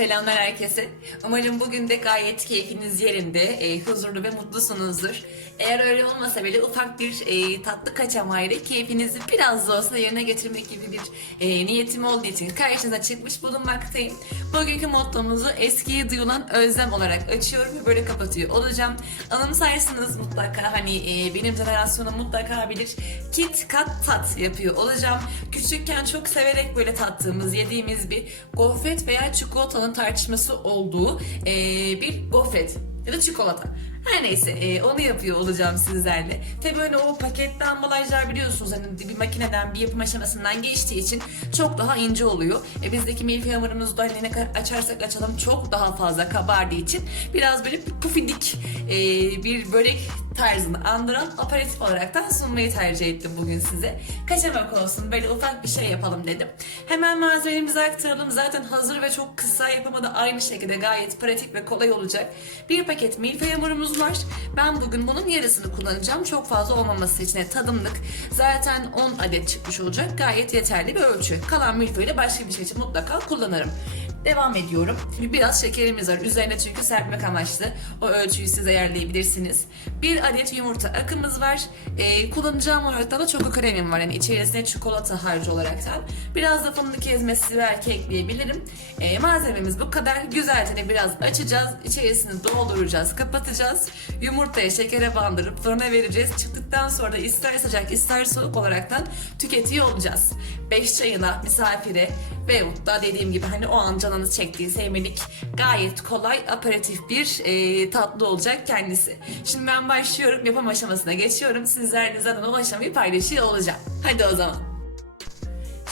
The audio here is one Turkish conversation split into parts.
Selamlar herkese. Umarım bugün de gayet keyfiniz yerinde, e, huzurlu ve mutlusunuzdur. Eğer öyle olmasa bile ufak bir e, tatlı kaçamayla keyfinizi biraz da olsa yerine getirmek gibi bir e, niyetim olduğu için karşınıza çıkmış bulunmaktayım. Bugünkü mottomuzu eskiye duyulan özlem olarak açıyorum ve böyle kapatıyor olacağım. Anımsarsınız mutlaka hani e, benim jenerasyonum mutlaka bilir. Kit kat tat yapıyor olacağım. Küçükken çok severek böyle tattığımız, yediğimiz bir gofret veya çikolatanın tartışması olduğu e, bir gofret ya da çikolata. Her neyse e, onu yapıyor olacağım sizlerle. Tabii hani o paketli ambalajlar biliyorsunuz hani bir makineden bir yapım aşamasından geçtiği için çok daha ince oluyor. E, bizdeki milföy hamurumuz da hani ne kadar açarsak açalım çok daha fazla kabardığı için biraz böyle pufidik e, bir börek tarzını andıran aperatif olaraktan sunmayı tercih ettim bugün size. Kaçamak olsun böyle ufak bir şey yapalım dedim. Hemen malzemelerimizi aktaralım. Zaten hazır ve çok kısa yapımı da aynı şekilde gayet pratik ve kolay olacak. Bir paket milföy hamurumuz var. Ben bugün bunun yarısını kullanacağım. Çok fazla olmaması için tadımlık. Zaten 10 adet çıkmış olacak. Gayet yeterli bir ölçü. Kalan milföyü de başka bir şey için mutlaka kullanırım. Devam ediyorum. Biraz şekerimiz var. Üzerine çünkü serpmek amaçlı. O ölçüyü siz ayarlayabilirsiniz. Bir adet yumurta akımız var. Ee, kullanacağım olarak da çoko kremim var. Yani içerisine çikolata harcı olaraktan. Biraz da fındık ezmesi belki ekleyebilirim. Ee, malzememiz bu kadar. Güzelce biraz açacağız. İçerisini dolduracağız, kapatacağız. Yumurtaya şekere bandırıp fırına vereceğiz. Çıktıktan sonra ister sıcak ister soğuk olaraktan tüketiyor olacağız. 5 çayına, misafire veyahut da dediğim gibi hani o an canınız çektiği sevmelik gayet kolay aperatif bir e, tatlı olacak kendisi. Şimdi ben başlıyorum yapım aşamasına geçiyorum. Sizlerle zaten o aşamayı paylaşıyor olacağım. Hadi o zaman.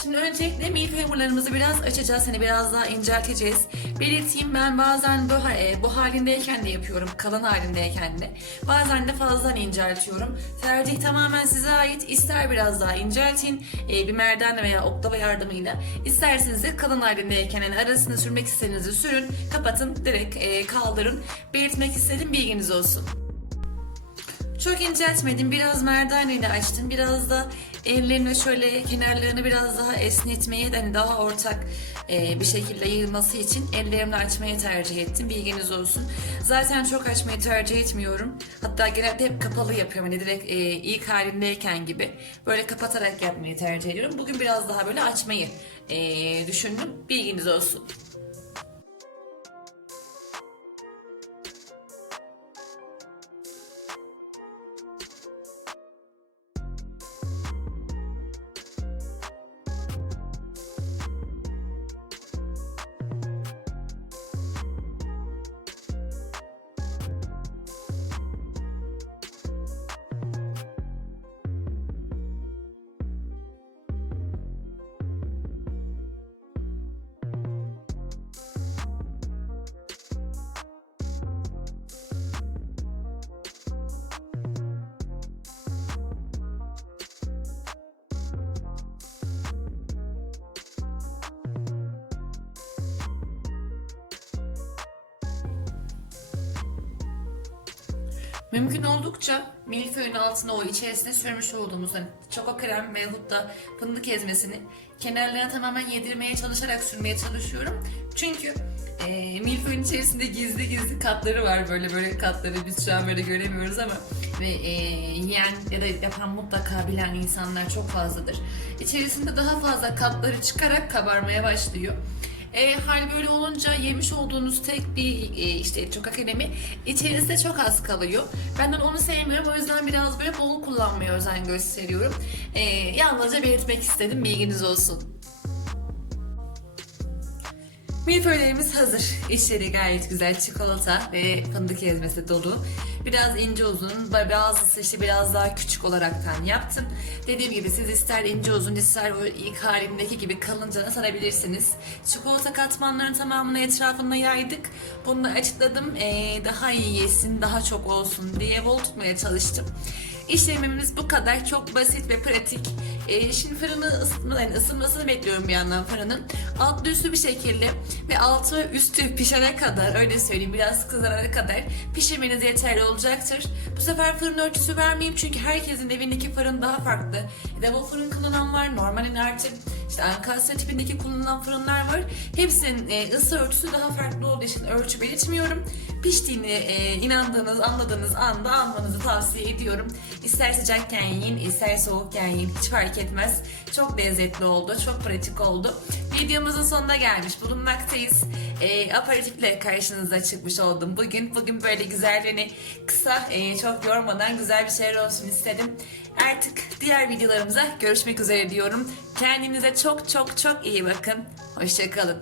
Şimdi öncelikle milföy hamurlarımızı biraz açacağız. Hani biraz daha incelteceğiz. Belirteyim ben bazen bu, e, bu halindeyken de yapıyorum. Kalın halindeyken de. Bazen de fazladan inceltiyorum. Tercih tamamen size ait. İster biraz daha inceltin e, bir merdan veya oklava yardımıyla. İsterseniz de kalın halindeyken yani arasını sürmek istediğinizi sürün. Kapatın direkt e, kaldırın. Belirtmek istedim bilginiz olsun. Çok inceltmedim. Biraz merdaneyle açtım. Biraz da ellerimle şöyle kenarlarını biraz daha esnetmeye hani daha ortak e, bir şekilde yayılması için ellerimle açmayı tercih ettim. Bilginiz olsun. Zaten çok açmayı tercih etmiyorum. Hatta genelde hep kapalı yapıyorum. Hani direkt e, ilk halindeyken gibi. Böyle kapatarak yapmayı tercih ediyorum. Bugün biraz daha böyle açmayı e, düşündüm. Bilginiz olsun. Mümkün oldukça milföyün altına o içerisine sürmüş olduğumuz hani çoko krem veyahut da fındık ezmesini kenarlarına tamamen yedirmeye çalışarak sürmeye çalışıyorum. Çünkü e, milföyün içerisinde gizli gizli katları var böyle böyle katları biz şu an böyle göremiyoruz ama ve e, yiyen ya da yapan mutlaka bilen insanlar çok fazladır. İçerisinde daha fazla katları çıkarak kabarmaya başlıyor. E, hal böyle olunca yemiş olduğunuz tek bir e, işte çok kalemi içerisinde çok az kalıyor. Benden onu sevmiyorum o yüzden biraz böyle bol kullanmaya özen gösteriyorum. E, yalnızca belirtmek istedim bilginiz olsun. Milföylerimiz hazır. İçleri gayet güzel çikolata ve fındık ezmesi dolu. Biraz ince uzun, bazısı işte biraz daha küçük olaraktan yaptım. Dediğim gibi siz ister ince uzun ister o ilk halimdeki gibi kalıncana sarabilirsiniz. Çikolata katmanlarının tamamını etrafına yaydık. Bunu açıkladım. Ee, daha iyi yesin, daha çok olsun diye bol tutmaya çalıştım. İşlemimiz bu kadar. Çok basit ve pratik. Ee, şimdi fırını ısıtma, yani ısınmasını bekliyorum bir yandan fırının. Altlı üstü bir şekilde ve altı üstü pişene kadar öyle söyleyeyim biraz kızarana kadar pişirmeniz yeterli olacaktır. Bu sefer fırın ölçüsü vermeyeyim çünkü herkesin evindeki fırın daha farklı. Double fırın kullanan var, normalin artık işte ankastre tipindeki kullanılan fırınlar var. Hepsinin e, ısı ölçüsü daha farklı olduğu için ölçü belirtmiyorum. Piştiğini e, inandığınız, anladığınız anda almanızı tavsiye ediyorum. İster sıcakken yiyin, ister soğukken yiyin. Hiç fark etmez. Çok lezzetli oldu, çok pratik oldu. Videomuzun sonuna gelmiş bulunmaktayız. E, aparatifle karşınıza çıkmış oldum bugün. Bugün böyle güzel hani kısa, e, çok yormadan güzel bir şeyler olsun istedim. Artık diğer videolarımıza görüşmek üzere diyorum. Kendinize çok çok çok iyi bakın. Hoşçakalın.